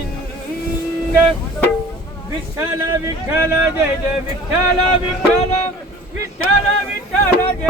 Govinda Vitala Vitala Jai Jai Vitala Vitala Vitala Vitala Jai